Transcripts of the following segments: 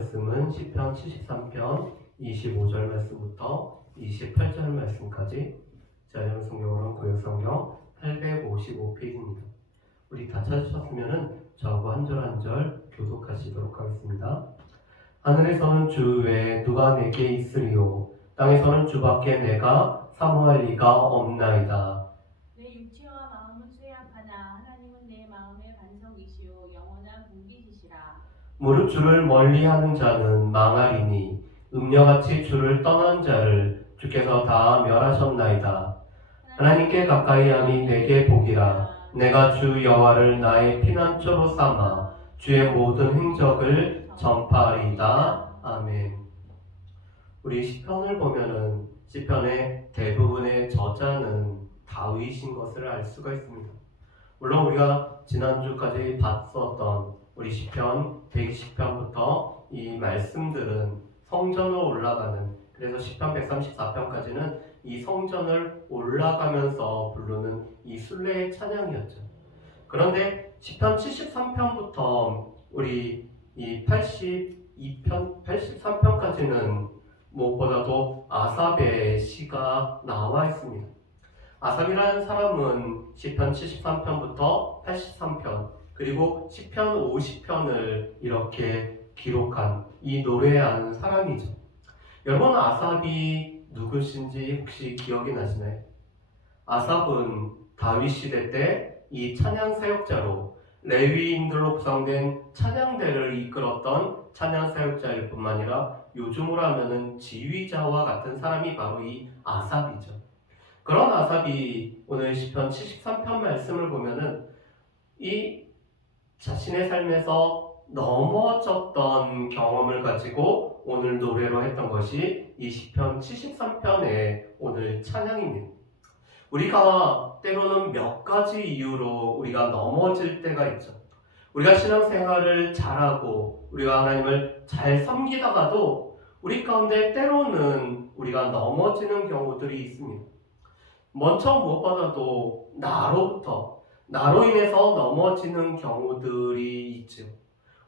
말씀은 시편 73편 25절 말씀부터 28절 말씀까지 자연 성경으로는 구역성경 855페이지입니다. 우리 다 찾으셨으면 저하고 한 절 한 절 교독하시도록 하겠습니다. 하늘에서는 주 외에 누가 내게 있으리요, 땅에서는 주밖에 내가 사모할 리가 없나이다. 내 육체와 마음은 쇠약하나 하나님은 내 마음의 반석이시요 영원한 분기시시라. 무릇 주를 멀리하는 자는 망하리니 음녀같이 주를 떠난 자를 주께서 다 멸하셨나이다. 하나님께 가까이함이 내게 복이라. 내가 주 여호와를 나의 피난처로 삼아 주의 모든 행적을 전파하리이다. 아멘. 우리 시편을 보면은 시편의 대부분의 저자는 다윗인 것을 알 수가 있습니다. 물론 우리가 지난주까지 봤었던 우리 시편 120편부터 이 말씀들은 성전으로 올라가는, 그래서 시편 134편까지는 이 성전을 올라가면서 부르는 이 순례의 찬양이었죠. 그런데 시편 73편부터 우리 이 82편, 83편까지는 무엇보다도 아삽의 시가 나와 있습니다. 아삽이라는 사람은 시편 73편부터 83편 그리고 시편 50편을 이렇게 기록한 이 노래한 사람이죠. 여러분, 아삽이 누구신지 혹시 기억이 나시나요? 아삽은 다윗 시대 때 이 찬양 사역자로 레위인들로 구성된 찬양대를 이끌었던 찬양 사역자일 뿐만 아니라 요즘으로 하면은 지휘자와 같은 사람이 바로 이 아삽이죠. 그런 아삽이 오늘 시편 73편 말씀을 보면은 이 자신의 삶에서 넘어졌던 경험을 가지고 오늘 노래로 했던 것이 이 시편 73편의 오늘 찬양입니다. 우리가 때로는 몇 가지 이유로 우리가 넘어질 때가 있죠. 우리가 신앙생활을 잘하고 우리가 하나님을 잘 섬기다가도 우리 가운데 때로는 우리가 넘어지는 경우들이 있습니다. 먼저 무엇보다도 나로 인해서 넘어지는 경우들이 있죠.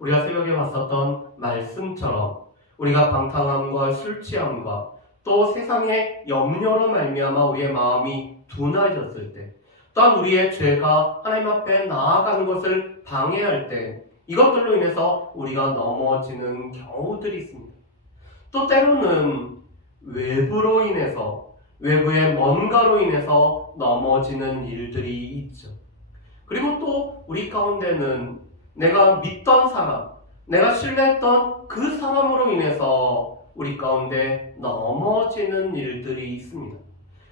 우리가 새벽에 봤었던 말씀처럼 우리가 방탕함과 술 취함과 또 세상의 염려로 말미암아 우리의 마음이 둔해졌을 때, 또한 우리의 죄가 하나님 앞에 나아가는 것을 방해할 때, 이것들로 인해서 우리가 넘어지는 경우들이 있습니다. 또 때로는 외부로 인해서, 외부의 뭔가로 인해서 넘어지는 일들이 있죠. 그리고 또 우리 가운데는 내가 믿던 사람, 내가 신뢰했던 그 사람으로 인해서 우리 가운데 넘어지는 일들이 있습니다.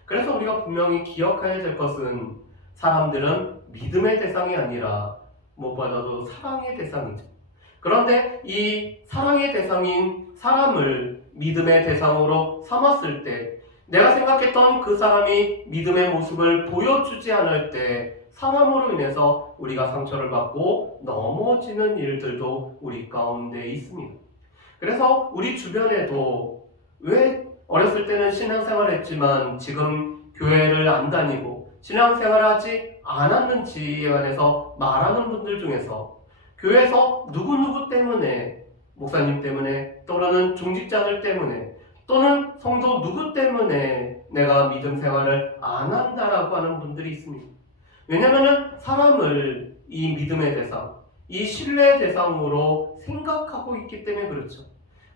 그래서 우리가 분명히 기억해야 될 것은 사람들은 믿음의 대상이 아니라 무엇보다도 사랑의 대상이죠. 그런데 이 사랑의 대상인 사람을 믿음의 대상으로 삼았을 때, 내가 생각했던 그 사람이 믿음의 모습을 보여주지 않을 때 사람으로 인해서 우리가 상처를 받고 넘어지는 일들도 우리 가운데 있습니다. 그래서 우리 주변에도 왜 어렸을 때는 신앙생활을 했지만 지금 교회를 안 다니고 신앙생활을 하지 않았는지에 관해서 말하는 분들 중에서 교회에서 누구누구 때문에, 목사님 때문에, 또는 중직자들 때문에, 또는 성도 누구 때문에 내가 믿음 생활을 안 한다라고 하는 분들이 있습니다. 왜냐하면 사람을 이 믿음의 대상, 이 신뢰의 대상으로 생각하고 있기 때문에 그렇죠.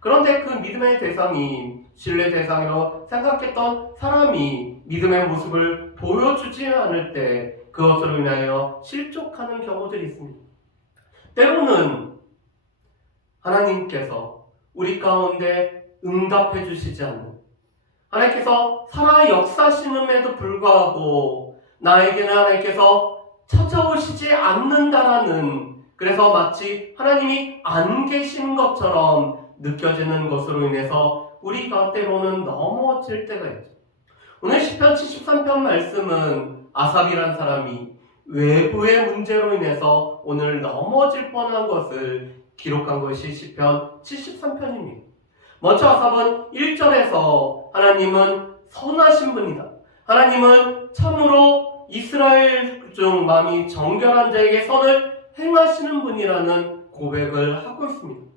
그런데 그 믿음의 대상이 신뢰 대상으로 생각했던 사람이 믿음의 모습을 보여주지 않을 때 그것으로 인하여 실족하는 경우들이 있습니다. 때로는 하나님께서 우리 가운데 응답해 주시지 않는, 하나님께서 살아 역사하시는에도 불구하고 나에게는 하나님께서 찾아오시지 않는다라는, 그래서 마치 하나님이 안 계신 것처럼 느껴지는 것으로 인해서 우리가 때로는 넘어질 때가 있죠. 오늘 시편 73편 말씀은 아삽이란 사람이 외부의 문제로 인해서 오늘 넘어질 뻔한 것을 기록한 것이 시편 73편입니다. 먼저 아삽은 1절에서 하나님은 선하신 분이다, 하나님은 참으로 이스라엘 중 마음이 정결한 자에게 선을 행하시는 분이라는 고백을 하고 있습니다.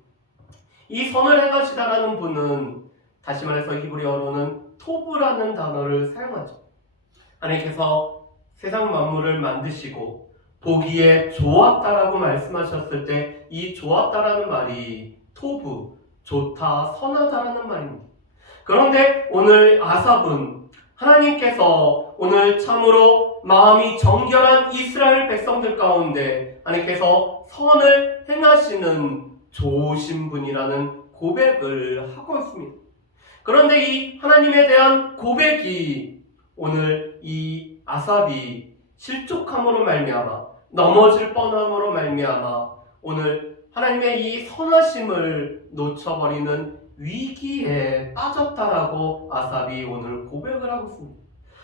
이 선을 행하시다라는 분은 다시 말해서 히브리어로는 토브라는 단어를 사용하죠. 하나님께서 세상 만물을 만드시고 보기에 좋았다라고 말씀하셨을 때 이 좋았다라는 말이 토브, 좋다, 선하다라는 말입니다. 그런데 오늘 아삽은 하나님께서 오늘 참으로 마음이 정결한 이스라엘 백성들 가운데 하나님께서 선을 행하시는 좋으신 분이라는 고백을 하고 있습니다. 그런데 이 하나님에 대한 고백이 오늘 이 아삽이 실족함으로 말미암아 넘어질 뻔함으로 말미암아 오늘 하나님의 이 선하심을 놓쳐버리는 위기에 빠졌다라고 아삽이 오늘 고백을 하고 있습니다.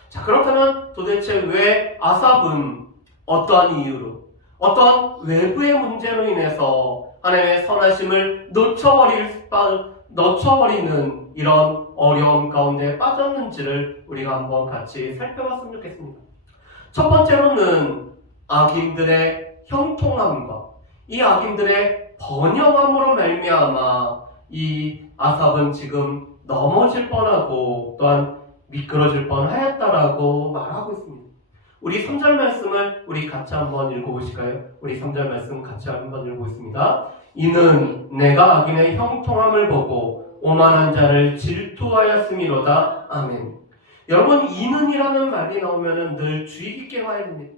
자, 그렇다면 도대체 왜 아삽은 어떠한 이유로 어떠한 외부의 문제로 인해서 하나님의 선하심을 놓쳐버리는 이런 어려움 가운데 빠졌는지를 우리가 한번 같이 살펴봤으면 좋겠습니다. 첫 번째로는 악인들의 형통함과 이 악인들의 번영함으로 말미암아 이 아삽은 지금 넘어질 뻔하고 또한 미끄러질 뻔하였다라고 말하고 있습니다. 우리 3절 말씀을 우리 같이 한번 읽어보실까요? 우리 3절 말씀 같이 한번 읽어보겠습니다. 이는 내가 악인의 형통함을 보고 오만한 자를 질투하였음이로다. 아멘. 여러분, 이는이라는 말이 나오면 늘 주의 깊게 봐야 됩니다.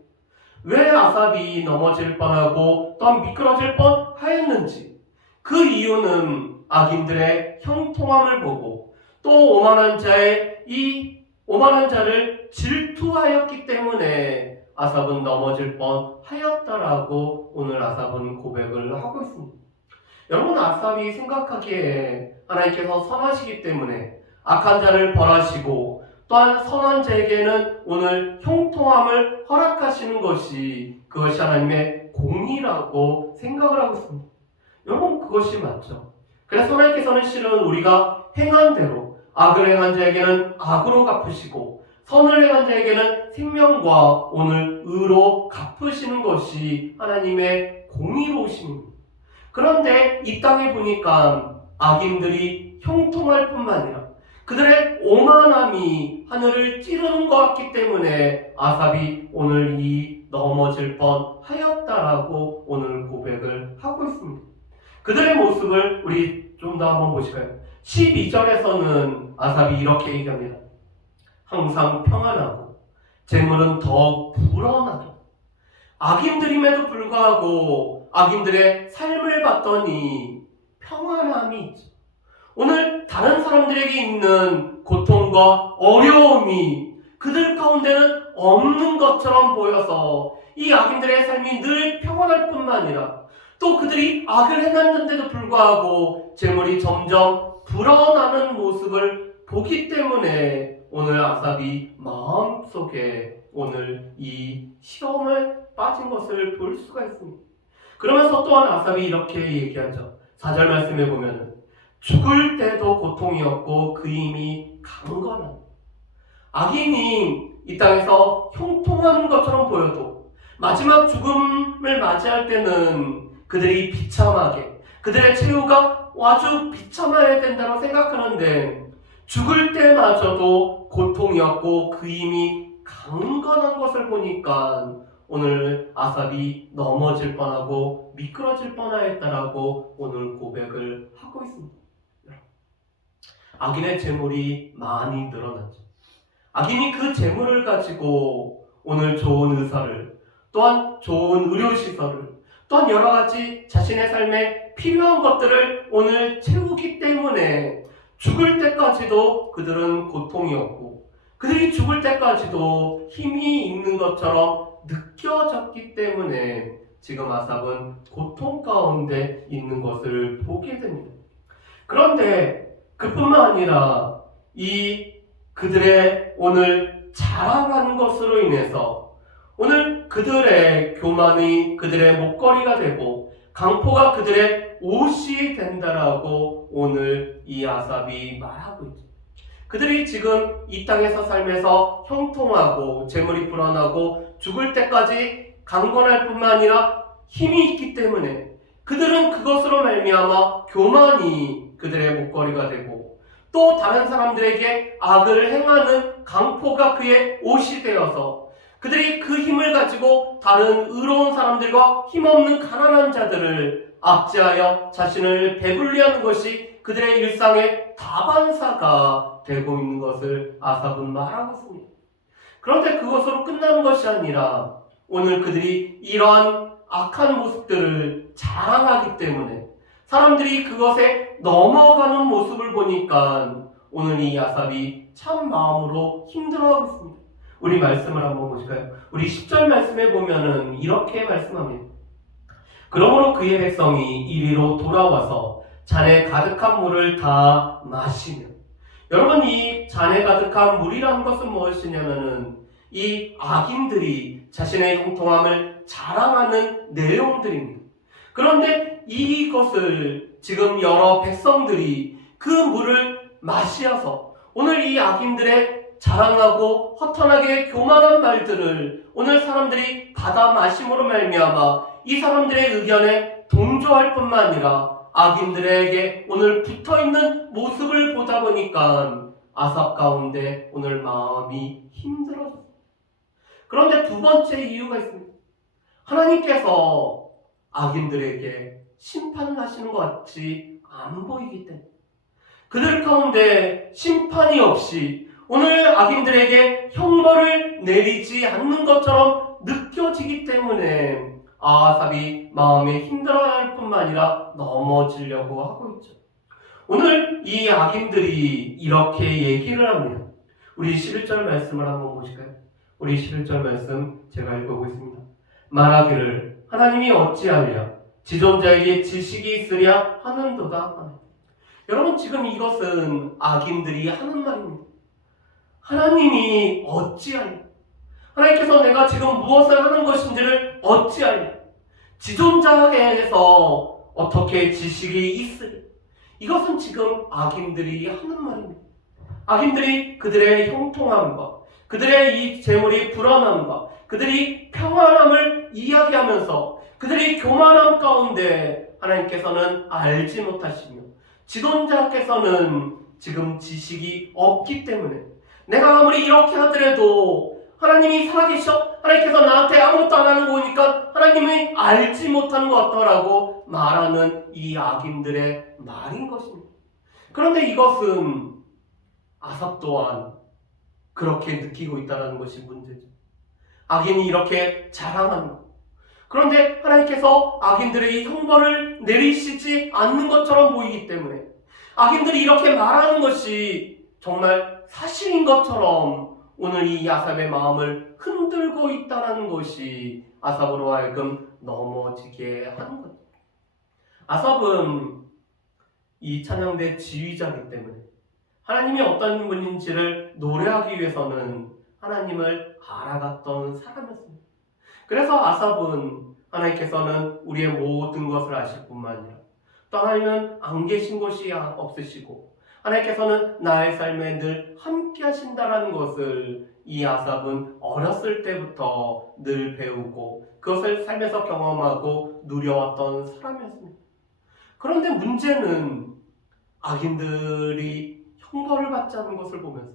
왜 아삽이 넘어질 뻔하고 또한 미끄러질 뻔하였는지, 그 이유는 악인들의 형통함을 보고 또 오만한 자를 질투하였기 때문에 아삽은 넘어질 뻔하였다라고 오늘 아삽은 고백을 하고 있습니다. 여러분, 아삽이 생각하기에 하나님께서 선하시기 때문에 악한 자를 벌하시고 또한 선한 자에게는 오늘 형통함을 허락하시는 것이 그것이 하나님의 공의라고 생각을 하고 있습니다. 여러분, 그것이 맞죠. 그래서 하나님께서는 실은 우리가 행한 대로 악을 행한 자에게는 악으로 갚으시고 선을 행한 자에게는 생명과 오늘 의로 갚으시는 것이 하나님의 공의로우심입니다. 그런데 이 땅에 보니까 악인들이 형통할 뿐만 아니라 그들의 오만함이 하늘을 찌르는 것 같기 때문에 아삽이 오늘 이 넘어질 뻔하였다라고 오늘 고백을 하고 있습니다. 그들의 모습을 우리 좀 더 한번 보실까요? 12절에서는 아삽이 이렇게 얘기합니다. 항상 평안하고 재물은 더욱 불어나게. 악인들임에도 불구하고 악인들의 삶을 봤더니 평안함이 있죠. 오늘 다른 사람들에게 있는 고통과 어려움이 그들 가운데는 없는 것처럼 보여서 이 악인들의 삶이 늘 평안할 뿐만 아니라 또 그들이 악을 행했는데도 불구하고 재물이 점점 불어나는 모습을 보기 때문에 오늘 아삽이 마음속에 오늘 이 시험에 빠진 것을 볼 수가 있습니다. 그러면서 또한 아삽이 이렇게 얘기하죠. 4절 말씀에 보면 죽을 때도 고통이었고 그 힘이 강건한. 악인이 이 땅에서 형통하는 것처럼 보여도 마지막 죽음을 맞이할 때는 그들이 비참하게 그들의 최후가 아주 비참해야 된다고 생각하는데 죽을 때마저도 고통이었고 그 힘이 강건한 것을 보니까 오늘 아삽이 넘어질 뻔하고 미끄러질 뻔하였다라고 오늘 고백을 하고 있습니다. 악인의 재물이 많이 늘어났죠. 악인이 그 재물을 가지고 오늘 좋은 의사를 또한 좋은 의료시설을 또한 여러 가지 자신의 삶에 필요한 것들을 오늘 채우기 때문에 죽을 때까지도 그들은 고통이었고 그들이 죽을 때까지도 힘이 있는 것처럼 느껴졌기 때문에 지금 아삽은 고통 가운데 있는 것을 보게 됩니다. 그런데 그뿐만 아니라 이 그들의 오늘 자랑하는 것으로 인해서 오늘 그들의 교만이 그들의 목걸이가 되고 강포가 그들의 옷이 된다라고 오늘 이 아삽이 말하고 있죠. 그들이 지금 이 땅에서 살면서 형통하고 재물이 불어나고 죽을 때까지 강건할 뿐만 아니라 힘이 있기 때문에 그들은 그것으로 말미암아 교만이 그들의 목걸이가 되고 또 다른 사람들에게 악을 행하는 강포가 그의 옷이 되어서 그들이 그 힘을 가지고 다른 의로운 사람들과 힘없는 가난한 자들을 압제하여 자신을 배불리하는 것이 그들의 일상의 다반사가 되고 있는 것을 아삽은 말하고 있습니다. 그런데 그것으로 끝나는 것이 아니라 오늘 그들이 이러한 악한 모습들을 자랑하기 때문에 사람들이 그것에 넘어가는 모습을 보니까 오늘 이 아삽이 참 마음으로 힘들어하고 있습니다. 우리 말씀을 한번 보실까요? 우리 10절 말씀에 보면은 이렇게 말씀합니다. 그러므로 그의 백성이 이리로 돌아와서 잔에 가득한 물을 다 마시며, 여러분 이 잔에 가득한 물이라는 것은 무엇이냐면은 이 악인들이 자신의 형통함을 자랑하는 내용들입니다. 그런데 이것을 지금 여러 백성들이 그 물을 마시어서 오늘 이 악인들의 자랑하고 허탄하게 교만한 말들을 오늘 사람들이 받아 마심으로 말미암아 이 사람들의 의견에 동조할 뿐만 아니라 악인들에게 오늘 붙어있는 모습을 보다 보니까 아삽 가운데 오늘 마음이 힘들어졌습니다. 그런데 두 번째 이유가 있습니다. 하나님께서 악인들에게 심판을 하시는 것 같이 안 보이기 때문에 그들 가운데 심판이 없이 오늘 악인들에게 형벌을 내리지 않는 것처럼 느껴지기 때문에 아삽이 마음에 힘들어할 뿐만 아니라 넘어지려고 하고 있죠. 오늘 이 악인들이 이렇게 얘기를 합니다. 우리 11절 말씀을 한번 보실까요? 우리 11절 말씀 제가 읽어보겠습니다. 말하기를 하나님이 어찌하랴 지존자에게 지식이 있으랴 하는도다. 여러분 지금 이것은 악인들이 하는 말입니다. 하나님이 어찌하랴, 하나님께서 내가 지금 무엇을 하는 것인지를 어찌하랴, 지존자에게서 어떻게 지식이 있으랴. 이것은 지금 악인들이 하는 말입니다. 악인들이 그들의 형통함과 그들의 이 재물이 불안함과 그들이 평안함을 이야기하면서 그들이 교만함 가운데 하나님께서는 알지 못하시며 지존자께서는 지금 지식이 없기 때문에 내가 아무리 이렇게 하더라도 하나님이 살아계셔, 하나님께서 나한테 아무것도 안 하는 거 보니까 하나님이 알지 못하는 것 같다라고 말하는 이 악인들의 말인 것입니다. 그런데 이것은 아삽 또한 그렇게 느끼고 있다는 것이 문제죠. 악인이 이렇게 자랑하는 것. 그런데 하나님께서 악인들의 형벌을 내리시지 않는 것처럼 보이기 때문에 악인들이 이렇게 말하는 것이 정말 사실인 것처럼 오늘 이 아삽의 마음을 흔들고 있다는 것이 아삽으로 하여금 넘어지게 하는 것. 아삽은 이 찬양대 지휘자이기 때문에 하나님이 어떤 분인지를 노래하기 위해서는 하나님을 알아갔던 사람이었습니다. 그래서 아삽은 하나님께서는 우리의 모든 것을 아실 뿐만 아니라 또 하나님은 안 계신 것이 없으시고 하나님께서는 나의 삶에 늘 함께 하신다라는 것을 이 아삽은 어렸을 때부터 늘 배우고 그것을 삶에서 경험하고 누려왔던 사람이었습니다. 그런데 문제는 악인들이 형벌을 받지 않는 것을 보면서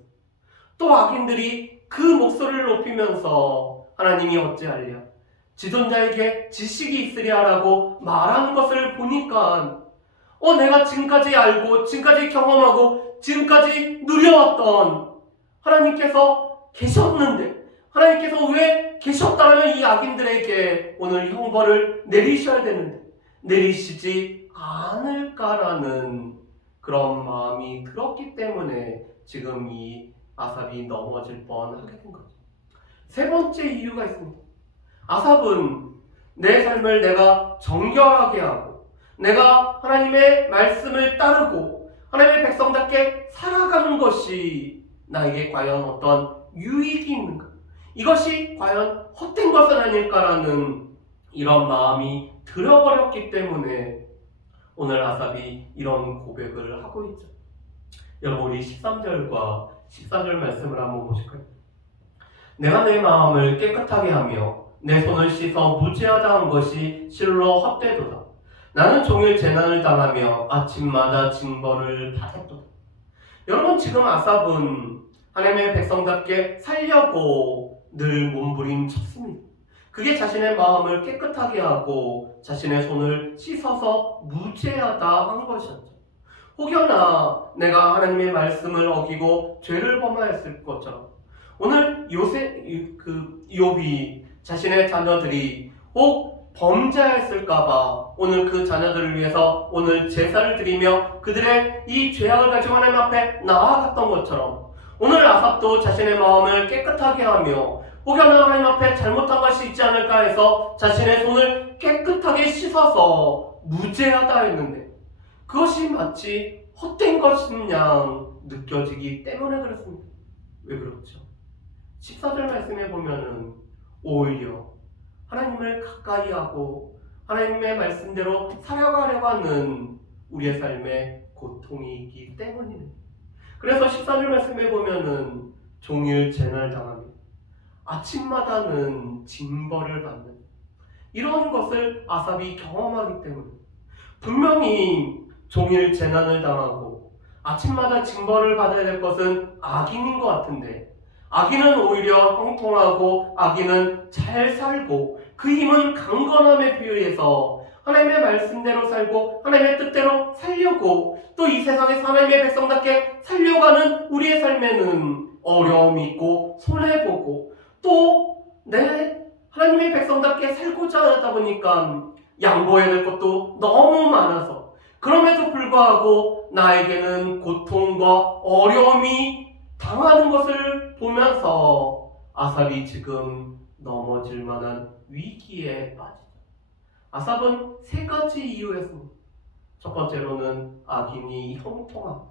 또 악인들이 그 목소리를 높이면서 하나님이 어찌하랴 지존자에게 지식이 있으랴라고 말하는 것을 보니까 내가 지금까지 알고 지금까지 경험하고 지금까지 누려왔던 하나님께서 계셨는데 하나님께서 왜 계셨다면 이 악인들에게 오늘 형벌을 내리셔야 되는데 내리시지 않을까라는 그런 마음이 들었기 때문에 지금 이 아삽이 넘어질 뻔하게 된 거죠. 세 번째 이유가 있습니다. 아삽은 내 삶을 내가 정결하게 하고 내가 하나님의 말씀을 따르고 하나님의 백성답게 살아가는 것이 나에게 과연 어떤 유익이 있는가? 이것이 과연 헛된 것은 아닐까라는 이런 마음이 들어버렸기 때문에 오늘 아삽이 이런 고백을 하고 있죠. 여러분 우리 13절과 14절 말씀을 한번 보실까요? 내가 내 마음을 깨끗하게 하며 내 손을 씻어 무죄하다 한 것이 실로 헛되도다. 나는 종일 재난을 당하며 아침마다 징벌을 받았도다. 여러분, 지금 아삽은 하나님의 백성답게 살려고 늘 몸부림쳤습니다. 그게 자신의 마음을 깨끗하게 하고 자신의 손을 씻어서 무죄하다 한 것이었죠. 혹여나 내가 하나님의 말씀을 어기고 죄를 범하였을 것처럼 오늘 욥이 자신의 자녀들이 혹 범죄하였을까봐 오늘 그 자녀들을 위해서 오늘 제사를 드리며 그들의 이 죄악을 가지고 하나님 앞에 나아갔던 것처럼 오늘 아삽도 자신의 마음을 깨끗하게 하며 혹여나 하나님 앞에 잘못한 것이 있지 않을까 해서 자신의 손을 깨끗하게 씻어서 무죄하다 했는데 그것이 마치 헛된 것인 양 느껴지기 때문에 그렇습니다. 왜 그렇죠? 14절 말씀에 보면은 오히려 하나님을 가까이 하고 하나님의 말씀대로 살아가려고 하는 우리의 삶에 고통이 있기 때문입니다. 그래서 14절 말씀에 보면은 종일 재난을 당하며 아침마다는 징벌을 받는 이런 것을 아삽이 경험하기 때문에 분명히 종일 재난을 당하고 아침마다 징벌을 받아야 될 것은 악인인 것 같은데 악인은 오히려 형통하고 악인은 잘 살고 그 힘은 강건함에 비유해서 하나님의 말씀대로 살고 하나님의 뜻대로 살려고 또 이 세상에서 하나님의 백성답게 살려고 하는 우리의 삶에는 어려움이 있고 손해보고 또 하나님의 백성답게 살고자 하다 보니까 양보해야 될 것도 너무 많아서 그럼에도 불구하고 나에게는 고통과 어려움이 당하는 것을 보면서 아삽이 지금 넘어질 만한 위기에 빠지죠. 아삽은 세 가지 이유였습니다. 첫 번째로는 악인이 형통함.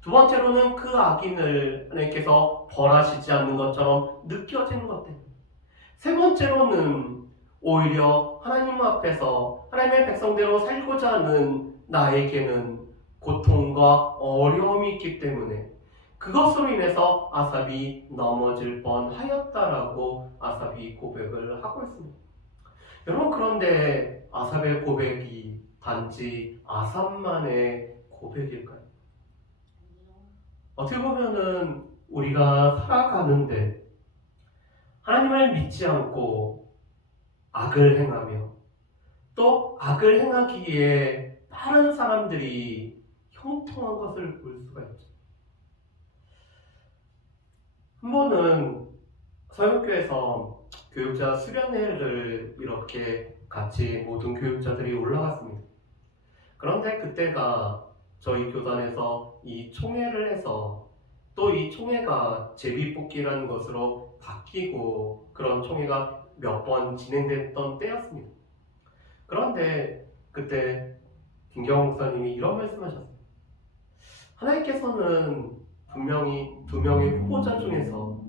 두 번째로는 그 악인을 하나님께서 벌하시지 않는 것처럼 느껴지는 것 때문에. 세 번째로는 오히려 하나님 앞에서 하나님의 백성대로 살고자 하는 나에게는 고통과 어려움이 있기 때문에 그것으로 인해서 아삽이 넘어질 뻔하였다라고 아삽이 고백을 하고 있습니다. 여러분, 그런데 아삽의 고백이 단지 아삽만의 고백일까요? 어떻게 보면은 우리가 살아가는데 하나님을 믿지 않고 악을 행하며 또 악을 행하기에 다른 사람들이 형통한 것을 볼 수가 있죠. 한 번은 서영교에서 교육자 수련회를 이렇게 같이 모든 교육자들이 올라갔습니다. 그런데 그때가 저희 교단에서 이 총회를 해서 또 이 총회가 제비뽑기라는 것으로 바뀌고 그런 총회가 몇 번 진행됐던 때였습니다. 그런데 그때 김경호 목사님이 이런 말씀하셨어요. 하나님께서는 분명히 두 명의 후보자 중에서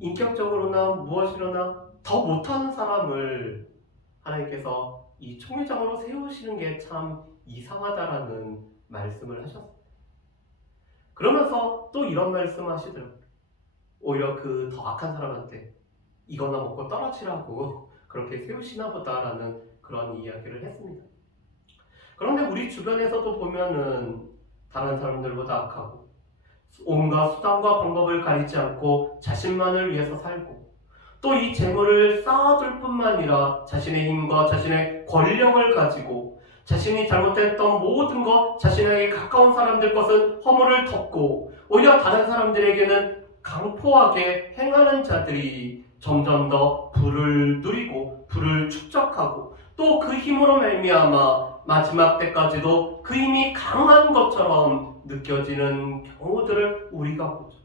인격적으로나 무엇이로나 더 못하는 사람을 하나님께서 이 총회장으로 세우시는 게 참 이상하다라는 말씀을 하셨어요. 그러면서 또 이런 말씀 하시더라고요. 오히려 그 더 악한 사람한테 이거나 먹고 떨어지라고 그렇게 세우시나 보다라는 그런 이야기를 했습니다. 그런데 우리 주변에서도 보면은 다른 사람들보다 악하고 온갖 수단과 방법을 가리지 않고 자신만을 위해서 살고 또 이 재물을 쌓아둘 뿐만 아니라 자신의 힘과 자신의 권력을 가지고 자신이 잘못했던 모든 것, 자신에게 가까운 사람들 것은 허물을 덮고 오히려 다른 사람들에게는 강포하게 행하는 자들이 점점 더 부를 누리고 부를 축적하고 또 그 힘으로 말미암아 마지막 때까지도 그 힘이 강한 것처럼 느껴지는 경우들을 우리가 보죠.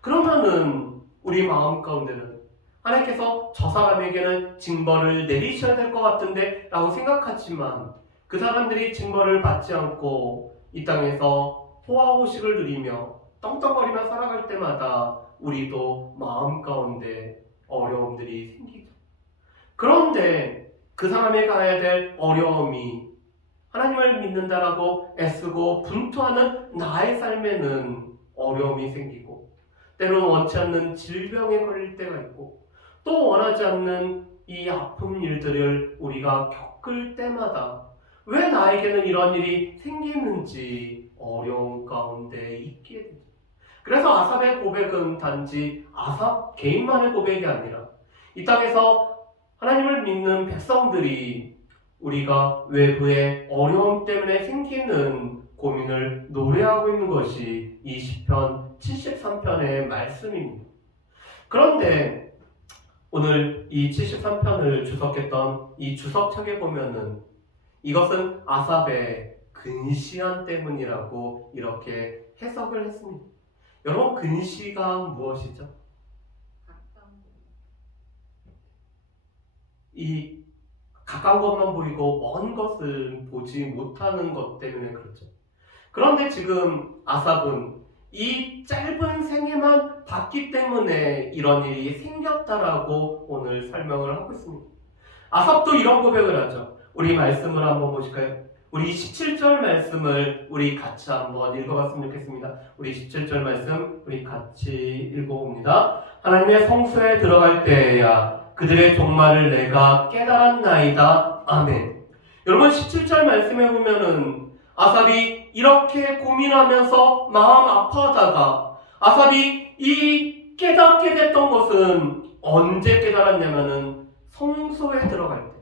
그러면은 우리 마음 가운데는 하나님께서 저 사람에게는 징벌을 내리셔야 될 것 같은데 라고 생각하지만 그 사람들이 징벌을 받지 않고 이 땅에서 호화호식을 누리며 떵떵거리며 살아갈 때마다 우리도 마음 가운데 어려움들이 생기죠. 그런데 그 사람이 가야 될 어려움이 하나님을 믿는다라고 애쓰고 분투하는 나의 삶에는 어려움이 생기고 때로는 원치 않는 질병에 걸릴 때가 있고 또 원하지 않는 이 아픈 일들을 우리가 겪을 때마다 왜 나에게는 이런 일이 생기는지 어려운 가운데 있게 되죠. 그래서 아삽의 고백은 단지 아삽 개인만의 고백이 아니라 이 땅에서 하나님을 믿는 백성들이 우리가 외부의 어려움 때문에 생기는 고민을 노래하고 있는 것이 이 시편 73편의 말씀입니다. 그런데 오늘 이 73편을 주석했던 이 주석책에 보면은 이것은 아삽의 근시안 때문이라고 이렇게 해석을 했습니다. 여러분, 근시가 무엇이죠? 이 가까운 것만 보이고 먼 것을 보지 못하는 것 때문에 그렇죠. 그런데 지금 아삽은 이 짧은 생애만 봤기 때문에 이런 일이 생겼다라고 오늘 설명을 하고 있습니다. 아삽도 이런 고백을 하죠. 우리 말씀을 한번 보실까요? 우리 17절 말씀을 우리 같이 한번 읽어봤으면 좋겠습니다. 우리 17절 말씀 우리 같이 읽어봅니다. 하나님의 성소에 들어갈 때야 그들의 종말을 내가 깨달았나이다. 아멘. 여러분, 17절 말씀에 보면은 아삽이 이렇게 고민하면서 마음 아파하다가 아삽이 이 깨닫게 됐던 것은 언제 깨달았냐면은 성소에 들어갈 때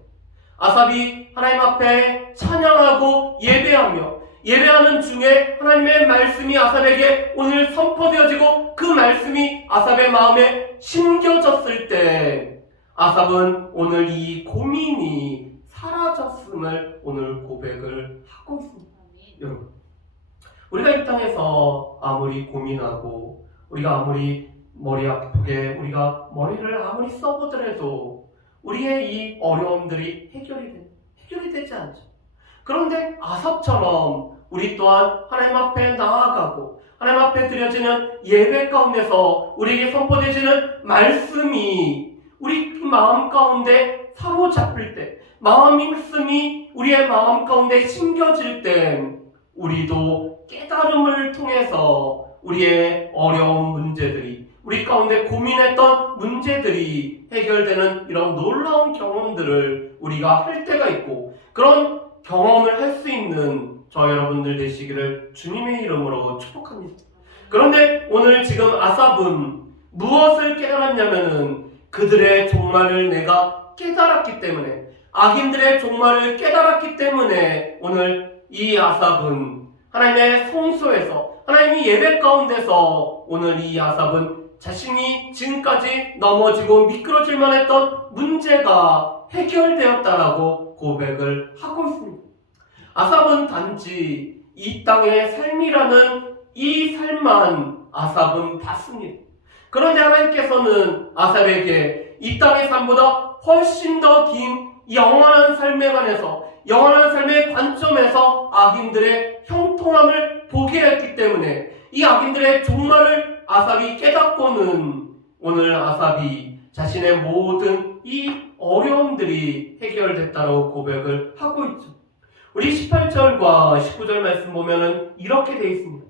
아삽이 하나님 앞에 찬양하고 예배하는 중에 하나님의 말씀이 아삽에게 오늘 선포되어지고 그 말씀이 아삽의 마음에 심겨졌을 때 아삽은 오늘 이 고민이 사라졌음을 오늘 고백을 하고 있습니다. 여러분, 우리가 이 땅에서 아무리 고민하고 우리가 아무리 머리 아프게 우리가 머리를 아무리 써보더라도 우리의 이 어려움들이 해결이 되지 않죠. 그런데 아삽처럼 우리 또한 하나님 앞에 나아가고 하나님 앞에 드려지는 예배 가운데서 우리에게 선포되지는 말씀이 우리 마음 가운데 사로잡힐 때, 말씀이 우리의 마음 가운데 심겨질 때 우리도 깨달음을 통해서 우리의 어려운 문제들이, 우리 가운데 고민했던 문제들이 해결되는 이런 놀라운 경험들을 우리가 할 때가 있고, 그런 경험을 할 수 있는 저 여러분들 되시기를 주님의 이름으로 축복합니다. 그런데 오늘 지금 아삽은 무엇을 깨달았냐면은 그들의 종말을 내가 깨달았기 때문에, 악인들의 종말을 깨달았기 때문에 오늘 이 아삽은 하나님의 성소에서, 하나님이 예배 가운데서 오늘 이 아삽은 자신이 지금까지 넘어지고 미끄러질만 했던 문제가 해결되었다라고 고백을 하고 있습니다. 아삽은 단지 이 땅의 삶이라는 이 삶만 아삽은 봤습니다. 그런데 하나님께서는 아삽에게 이 땅의 삶보다 훨씬 더 긴 영원한 삶에 관해서, 영원한 삶의 관점에서 악인들의 형통함을 보게 했기 때문에 이 악인들의 종말을 아삽이 깨닫고는 오늘 아삽이 자신의 모든 이 어려움들이 해결됐다고 고백을 하고 있죠. 우리 18절과 19절 말씀 보면은 이렇게 되어 있습니다.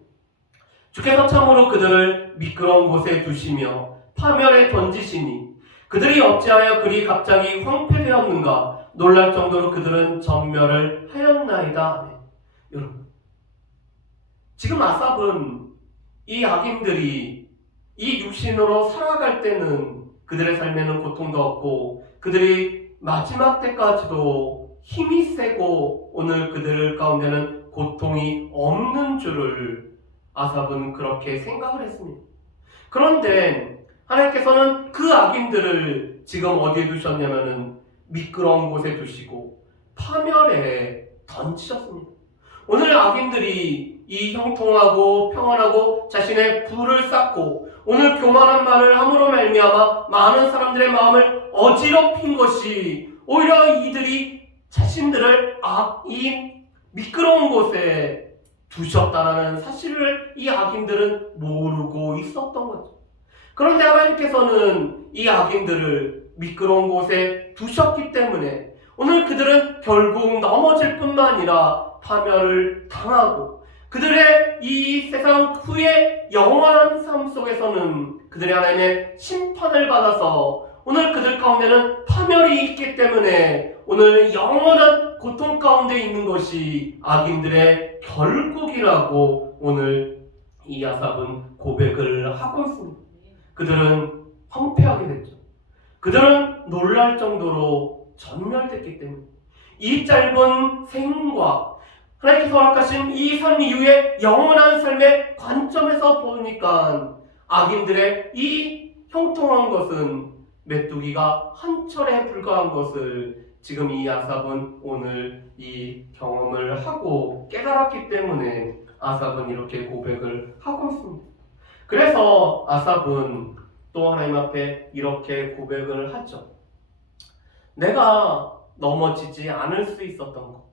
주께서 참으로 그들을 미끄러운 곳에 두시며 파멸에 던지시니 그들이 어찌하여 그리 갑자기 황폐되었는가 놀랄 정도로 그들은 전멸을 하였나이다. 네. 여러분, 지금 아삽은 이 악인들이 이 육신으로 살아갈 때는 그들의 삶에는 고통도 없고 그들이 마지막 때까지도 힘이 세고 오늘 그들 가운데는 고통이 없는 줄을 아삽은 그렇게 생각을 했습니다. 그런데 하나님께서는 그 악인들을 지금 어디에 두셨냐면은 미끄러운 곳에 두시고 파멸에 던지셨습니다. 오늘 악인들이 이 형통하고 평안하고 자신의 부를 쌓고 오늘 교만한 말을 함으로 말미암아 많은 사람들의 마음을 어지럽힌 것이 오히려 이들이 자신들을 이 미끄러운 곳에 두셨다라는 사실을 이 악인들은 모르고 있었던 거죠. 그런데 하나님께서는 이 악인들을 미끄러운 곳에 두셨기 때문에 오늘 그들은 결국 넘어질 뿐만 아니라 파멸을 당하고 그들의 이 세상 후의 영원한 삶 속에서는 그들의 하나님의 심판을 받아서 오늘 그들 가운데는 파멸이 있기 때문에 오늘 영원한 고통 가운데 있는 것이 악인들의 결국이라고 오늘 이 아삽은 고백을 하고 있습니다. 그들은 황폐하게 됐죠. 그들은 놀랄 정도로 전멸됐기 때문에 이 짧은 생과 하나님께서 허락하신 이 삶 이후의 영원한 삶의 관점에서 보니까 악인들의 이 형통한 것은 메뚜기가 한 철에 불과한 것을 지금 이 아삽은 오늘 이 경험을 하고 깨달았기 때문에 아삽은 이렇게 고백을 하고 있습니다. 그래서 아삽은 또 하나님 앞에 이렇게 고백을 하죠. 내가 넘어지지 않을 수 있었던 것,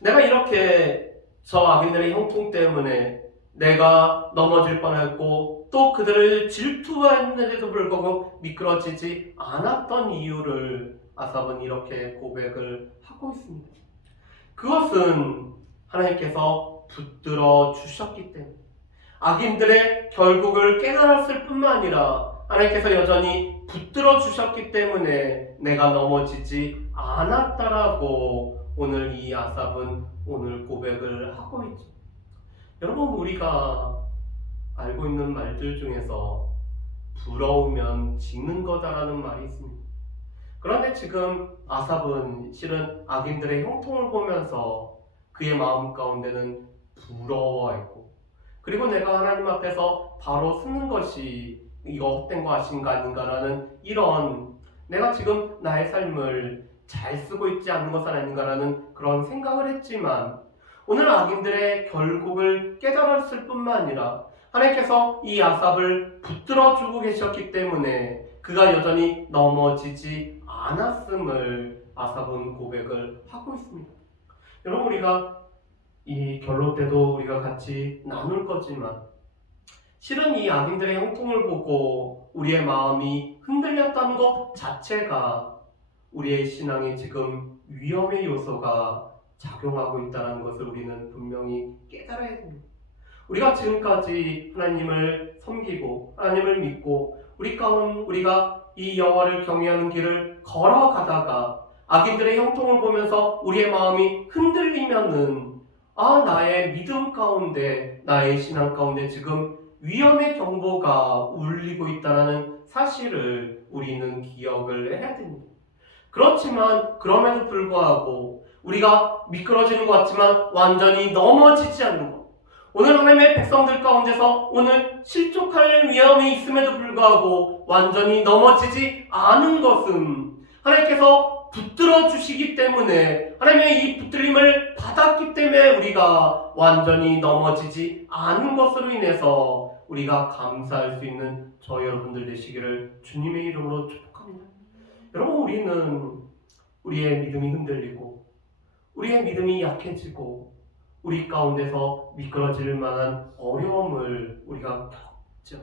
내가 이렇게 저 악인들의 형통 때문에 내가 넘어질 뻔했고 또 그들을 질투했는데도 불구하고 미끄러지지 않았던 이유를 아삽은 이렇게 고백을 하고 있습니다. 그것은 하나님께서 붙들어 주셨기 때문에 악인들의 결국을 깨달았을 뿐만 아니라 하나님께서 여전히 붙들어 주셨기 때문에 내가 넘어지지 않았다라고 오늘 이 아삽은 오늘 고백을 하고 있죠. 여러분, 우리가 알고 있는 말들 중에서 부러우면 지는 거다라는 말이 있습니다. 그런데 지금 아삽은 실은 악인들의 형통을 보면서 그의 마음 가운데는 부러워했고, 그리고 내가 하나님 앞에서 바로 서는 것이 이거 헛된 거 아닌가라는 이런 내가 지금 나의 삶을 잘 쓰고 있지 않는 것은 아닌가라는 그런 생각을 했지만 오늘 악인들의 결국을 깨달았을 뿐만 아니라 하나님께서 이 아삽을 붙들어 주고 계셨기 때문에 그가 여전히 넘어지지 않았음을 아삽은 고백을 하고 있습니다. 여러분, 우리가 이 결론 때도 우리가 같이 나눌 거지만 실은 이 악인들의 형통을 보고 우리의 마음이 흔들렸다는 것 자체가 우리의 신앙에 지금 위험의 요소가 작용하고 있다는 것을 우리는 분명히 깨달아야 됩니다. 우리가 지금까지 하나님을 섬기고 하나님을 믿고 우리가 이 여호와를 경외하는 길을 걸어가다가 악인들의 형통을 보면서 우리의 마음이 흔들리면은 나의 믿음 가운데 나의 신앙 가운데 지금 위험의 경보가 울리고 있다는 사실을 우리는 기억을 해야 됩니다. 그렇지만 그럼에도 불구하고 우리가 미끄러지는 것 같지만 완전히 넘어지지 않는 것, 오늘 하나님의 백성들 가운데서 오늘 실족할 위험이 있음에도 불구하고 완전히 넘어지지 않은 것은 하나님께서 붙들어 주시기 때문에 하나님의 이 붙들림을 받았기 때문에 우리가 완전히 넘어지지 않은 것으로 인해서 우리가 감사할 수 있는 저 여러분들 되시기를 주님의 이름으로 축복합니다. 여러분, 우리는 우리의 믿음이 흔들리고 우리의 믿음이 약해지고 우리 가운데서 미끄러질 만한 어려움을 우리가 겪죠.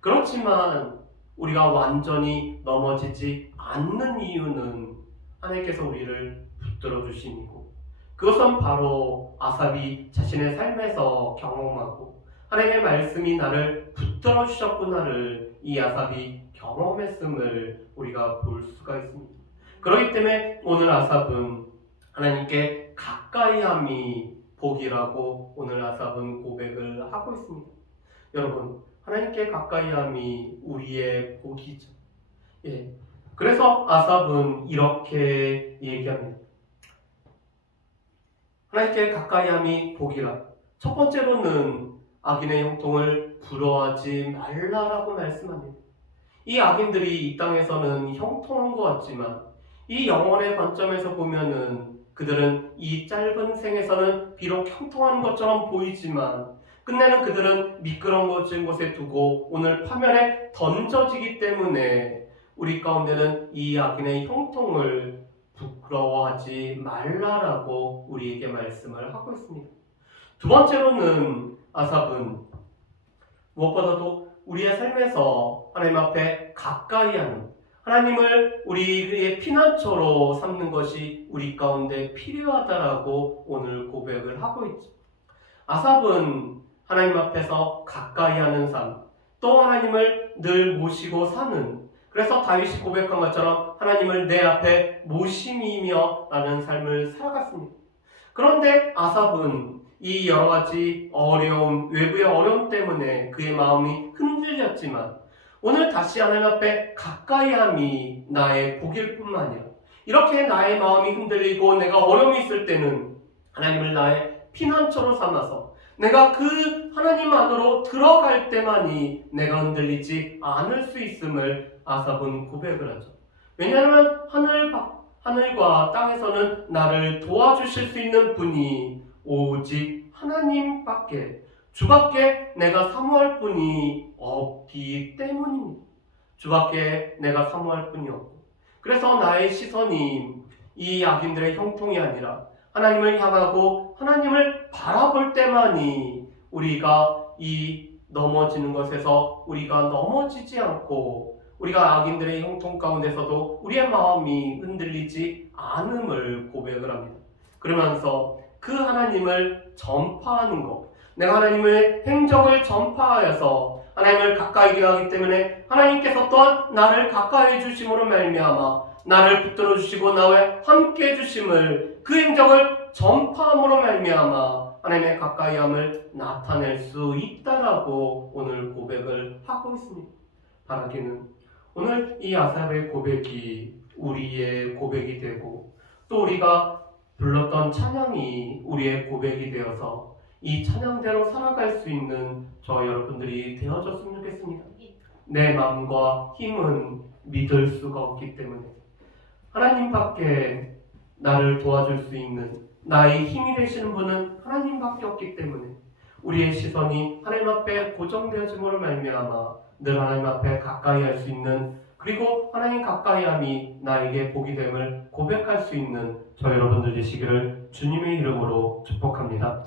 그렇지만 우리가 완전히 넘어지지 않는 이유는 하나님께서 우리를 붙들어 주심이고 그것은 바로 아삽이 자신의 삶에서 경험하고 하나님의 말씀이 나를 붙들어 주셨구나를 이 아삽이 경험했음을 우리가 볼 수가 있습니다. 그렇기 때문에 오늘 아삽은 하나님께 가까이함이 복이라고 오늘 아삽은 고백을 하고 있습니다. 여러분, 하나님께 가까이함이 우리의 복이죠. 그래서 아삽은 이렇게 얘기합니다. 하나님께 가까이함이 복이라. 첫 번째로는 악인의 형통을 부러워하지 말라라고 말씀합니다. 이 악인들이 이 땅에서는 형통한 것 같지만 이 영혼의 관점에서 보면은 그들은 이 짧은 생에서는 비록 형통한 것처럼 보이지만 끝내는 그들은 미끄러워진 곳에 두고 오늘 파멸에 던져지기 때문에 우리 가운데는 이 악인의 형통을 부끄러워하지 말라라고 우리에게 말씀을 하고 있습니다. 두 번째로는 아삽은 무엇보다도 우리의 삶에서 하나님 앞에 가까이 하는 하나님을 우리의 피난처로 삼는 것이 우리 가운데 필요하다라고 오늘 고백을 하고 있죠. 아삽은 하나님 앞에서 가까이 하는 삶, 또 하나님을 늘 모시고 사는, 그래서 다윗이 고백한 것처럼 하나님을 내 앞에 모심이며 라는 삶을 살아갔습니다. 그런데 아삽은 이 여러 가지 어려움, 외부의 어려움 때문에 그의 마음이 흔들렸지만 오늘 다시 하나님 앞에 가까이함이 나의 복일 뿐만 아니라 이렇게 나의 마음이 흔들리고 내가 어려움이 있을 때는 하나님을 나의 피난처로 삼아서 내가 그 하나님 안으로 들어갈 때만이 내가 흔들리지 않을 수 있음을 아삽은 고백을 하죠. 왜냐하면 하늘과 땅에서는 나를 도와주실 수 있는 분이 오직 하나님밖에, 주밖에 내가 사모할 분이 없기 때문입니다. 주밖에 내가 사모할 분이 없고, 그래서 나의 시선이 이 악인들의 형통이 아니라 하나님을 향하고 하나님을 바라볼 때만이 우리가 이 넘어지는 것에서 우리가 넘어지지 않고 우리가 악인들의 형통 가운데서도 우리의 마음이 흔들리지 않음을 고백을 합니다. 그러면서 그 하나님을 전파하는 것, 내가 하나님의 행적을 전파하여서 하나님을 가까이 하기 때문에 하나님께서 또한 나를 가까이 해주심으로 말미암아 나를 붙들어 주시고 나와 함께 해주심을, 그 행적을 전파함으로 말미암아 하나님의 가까이함을 나타낼 수 있다라고 오늘 고백을 하고 있습니다. 바라기는 오늘 이 아삽의 고백이 우리의 고백이 되고 또 우리가 불렀던 찬양이 우리의 고백이 되어서 이 찬양대로 살아갈 수 있는 저 여러분들이 되어줬으면 좋겠습니다. 내 마음과 힘은 믿을 수가 없기 때문에 하나님밖에 나를 도와줄 수 있는 나의 힘이 되시는 분은 하나님밖에 없기 때문에 우리의 시선이 하나님 앞에 고정되어짐으로 말미암아 늘 하나님 앞에 가까이 할 수 있는, 그리고 하나님 가까이함이 나에게 복이 됨을 고백할 수 있는 저 여러분들 되시기를 주님의 이름으로 축복합니다.